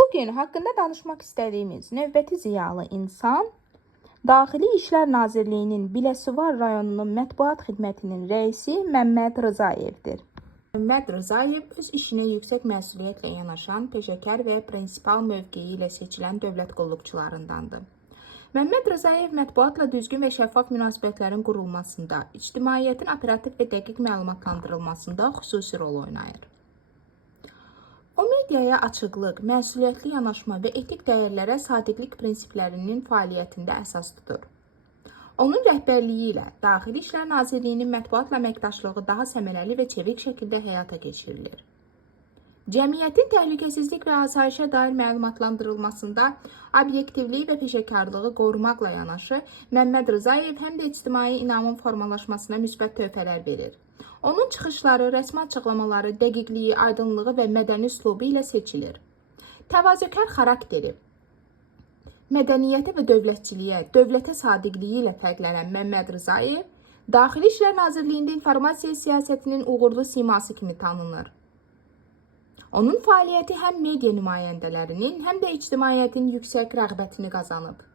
Bugün hakkında danışmaq istədiyimiz növbəti ziyalı insan Daxili İşlər Nazirliyinin Biləsuvar rayonunun mətbuat xidmətinin rəisi Məmməd Rızayevdir. Məmməd Rızayev öz işinə yüksək məsuliyyətlə yanaşan, peşəkar və prinsipal mövqeyi ilə seçilən dövlət qulluqçularındandır. Məmməd Rızayev mətbuatla düzgün və şəffaf münasibətlərin qurulmasında, ictimaiyyətin operativ və dəqiq məlumatlandırılmasında xüsusi rol oynayır. O, mediaya açıqlıq, məsuliyyətli yanaşma və etik dəyərlərə sadiqlik prinsiplərinin fəaliyyətində əsas tutur. Onun rəhbərliyi ilə Daxili İşlər Nazirliyinin mətbuatla əməkdaşlığı daha səmərəli və çevik şəkildə həyata keçirilir. Cəmiyyətin təhlükəsizlik və asayişə dair məlumatlandırılmasında obyektivliyi və peşəkarlığı qorumaqla yanaşı, Məmməd Rızayev həm də ictimai inamın formalaşmasına müsbət töhfələr verir. Onun çıxışları, rəsmi açıqlamaları, dəqiqliyi, aydınlığı və mədəni üslubu ilə seçilir. Təvazökar xarakteri, mədəniyyətə və dövlətçiliyə, dövlətə sadiqliyi ilə fərqlənən Məmməd Rızayev, Daxili İşlər Nazirliyində informasiya siyasətinin uğurlu siması kimi tanınır. Onun fəaliyyəti həm media nümayəndələrinin, həm də ictimaiyyətin yüksək rəğbətini qazanıb.